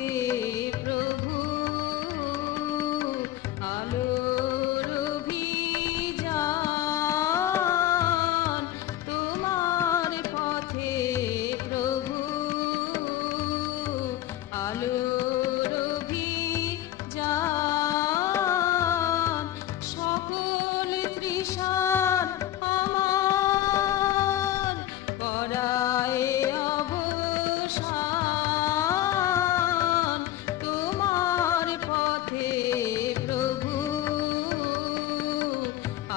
পথে প্রভু আলোর অভিযান, তোমার পথে প্রভু আলোর অভিযান, সকল তৃষার আমার করায় অবসান, তোমার পথে প্রভু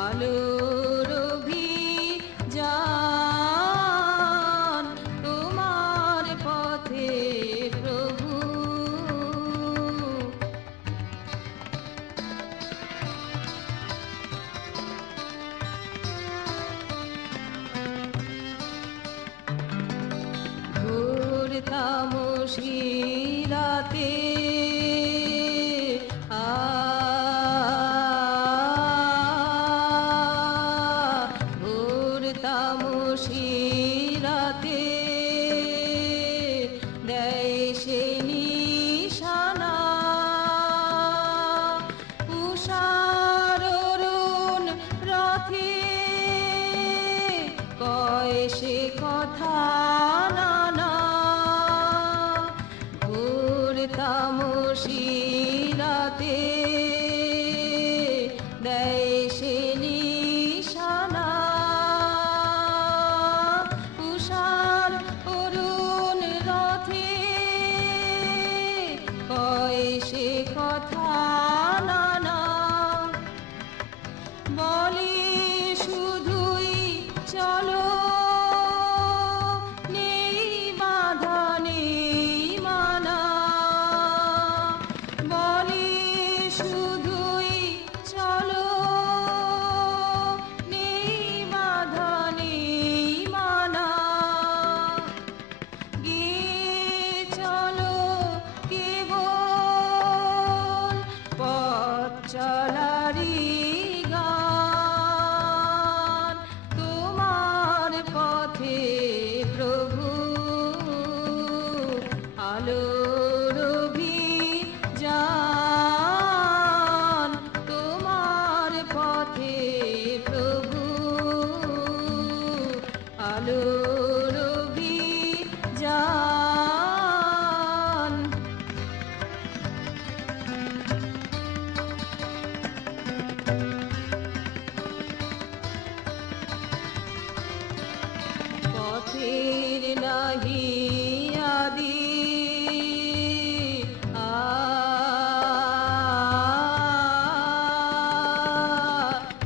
আলোর অভিযান, তোমার পথে প্রভু। ঘোর তামসী রাতে ঘোর তামসী রাতে দেয় সে নিশানা, উষার অরুণ রথে কয় সে কথা নানা, ঘোর তামসী রাতে দেয় সে নিশানা, উষার অরুণ রথে কয় সে কথা নানা, বলে শুধুই চলো, নেই বাধা নেই মানা, বলে শুধুই চলো, নেই বাধা নেই মানা, গিয়ে চলো কেবল পথ চলারি গান, তোমার পথে প্রভু আলোর অভিযান, তোমার পথে প্রভু আলোর অভিযান। পথের নাহি আদি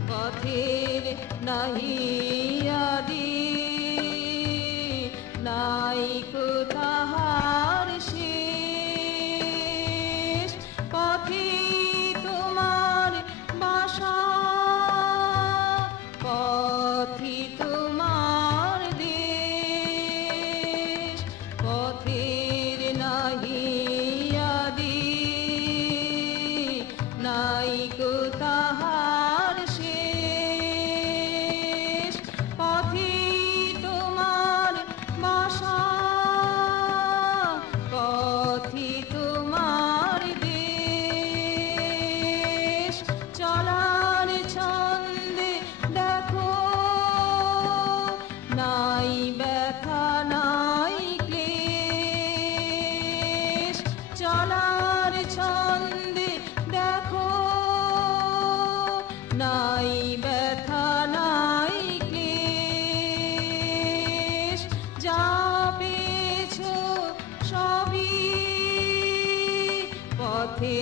পথের নাহি আদি, নাইকো তাহার শেষ, পথে তোমার বাসা, পথি তোমার দেশ, পথের নাহি আদি, নাইকো তাহার শেষ, পথি তোমার বাসা, পথি তোমার দেশ, চলার ছন্দে দেখো নাই ব্যথা নাই ক্লেশ, চলার ছন্দে দেখো নাই ব্যথা নাই ক্লেশ, যা পেয়েছো সবই পথে